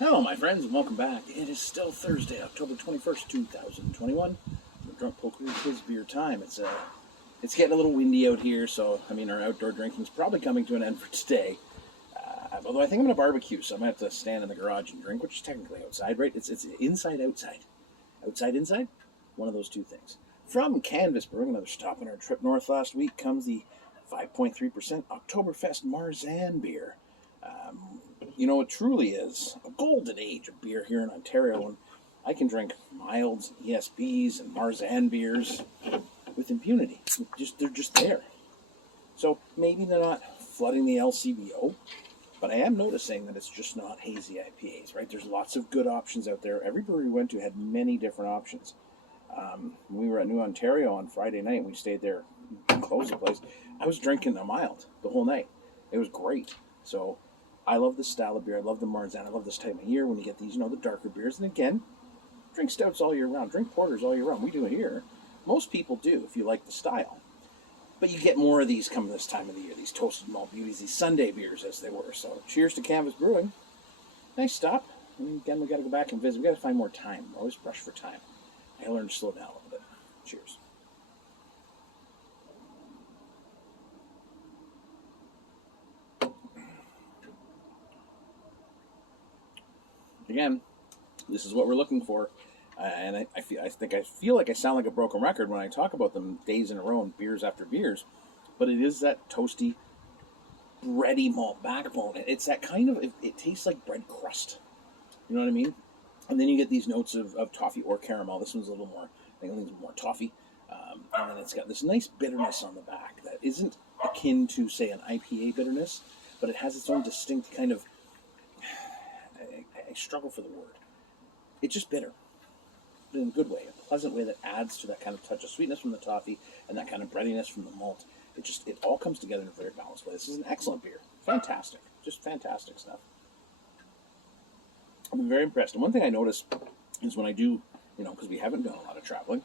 Hello, my friends, and welcome back. It is still Thursday, October 21st, 2021. The Drunk Poker Quiz Beer time. It's getting a little windy out here, so our outdoor drinking's probably coming to an end for today. Although I think I'm gonna barbecue, so I'm gonna have to stand in the garage and drink, which is technically outside, right? It's inside, outside, inside. One of those two things. From Canvas Brewing, another stop on our trip north last week, comes the 5.3% Oktoberfest Marzen beer. It truly is a golden age of beer here in Ontario, and I can drink milds, ESBs, and Marzen beers with impunity. They're just there. So maybe they're not flooding the LCBO, but I am noticing that it's just not hazy IPAs, right? There's lots of good options out there. Every brewery we went to had many different options. We were at New Ontario on Friday night, and we stayed there, closed the place. I was drinking a mild the whole night. It was great. So I love this style of beer. I love the Marzen. I love this time of year when you get these, the darker beers. And again, drink stouts all year round. Drink porters all year round. We do it here. Most people do if you like the style. But you get more of these coming this time of the year. These toasted malt beauties, these Sunday beers as they were. So cheers to Canvas Brewing. Nice stop. And again, we got to go back and visit. We got to find more time. We're always rushed for time. I learned to slow down a little bit. Cheers. Again, this is what we're looking for, and I feel like I sound like a broken record when I talk about them days in a row and beers after beers, but it is that toasty, bready malt backbone. It's that kind of it tastes like bread crust. You know what I mean? And then you get these notes of toffee or caramel. This one's a little more, I think it's more toffee, and then it's got this nice bitterness on the back that isn't akin to, say, an IPA bitterness, but it has its own distinct kind of. I struggle for the word. It's just bitter, but in a good way, a pleasant way that adds to that kind of touch of sweetness from the toffee and that kind of breadiness from the malt. It all comes together in a very balanced way. This is an excellent beer. Fantastic. Just fantastic stuff. I've been very impressed. And one thing I notice is when I do, because we haven't done a lot of traveling,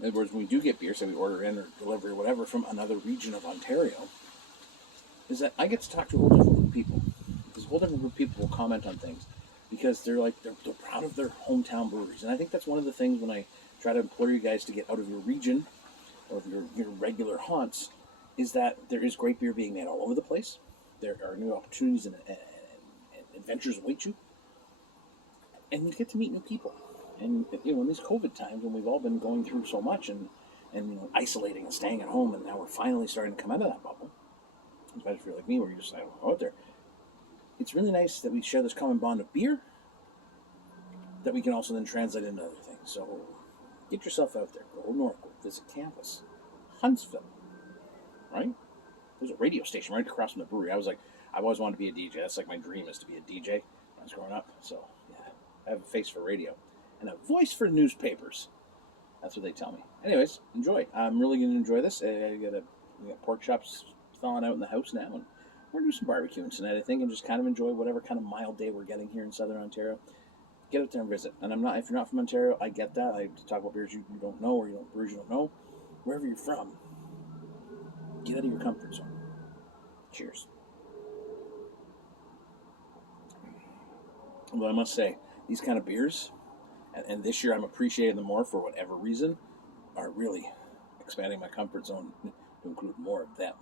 whereas when we do get beer, say we order in or delivery or whatever from another region of Ontario, is that I get to talk to a whole different group of people. Because a whole different group of people will comment on things because they're proud of their hometown breweries. And I think that's one of the things when I try to implore you guys to get out of your region or your regular haunts, is that there is great beer being made all over the place. There are new opportunities and adventures await you. And you get to meet new people. And in these COVID times when we've all been going through so much and isolating and staying at home, and now we're finally starting to come out of that bubble, especially if you're like me where you just go out there, it's really nice that we share this common bond of beer that we can also then translate into other things. So get yourself out there. Go north. Go visit campus. Huntsville. Right? There's a radio station right across from the brewery. I've always wanted to be a DJ. That's like my dream, is to be a DJ when I was growing up. So, yeah, I have a face for radio and a voice for newspapers. That's what they tell me. Anyways, enjoy. I'm really going to enjoy this. We got pork chops thawing out in the house now, and we're going to do some barbecuing tonight, I think, and just kind of enjoy whatever kind of mild day we're getting here in Southern Ontario. Get out there and visit. And if you're not from Ontario, I get that. I talk about beers you don't know, or brews you don't know. Wherever you're from, get out of your comfort zone. Cheers. Well, I must say, these kind of beers, and this year I'm appreciating them more for whatever reason, are really expanding my comfort zone to include more of them.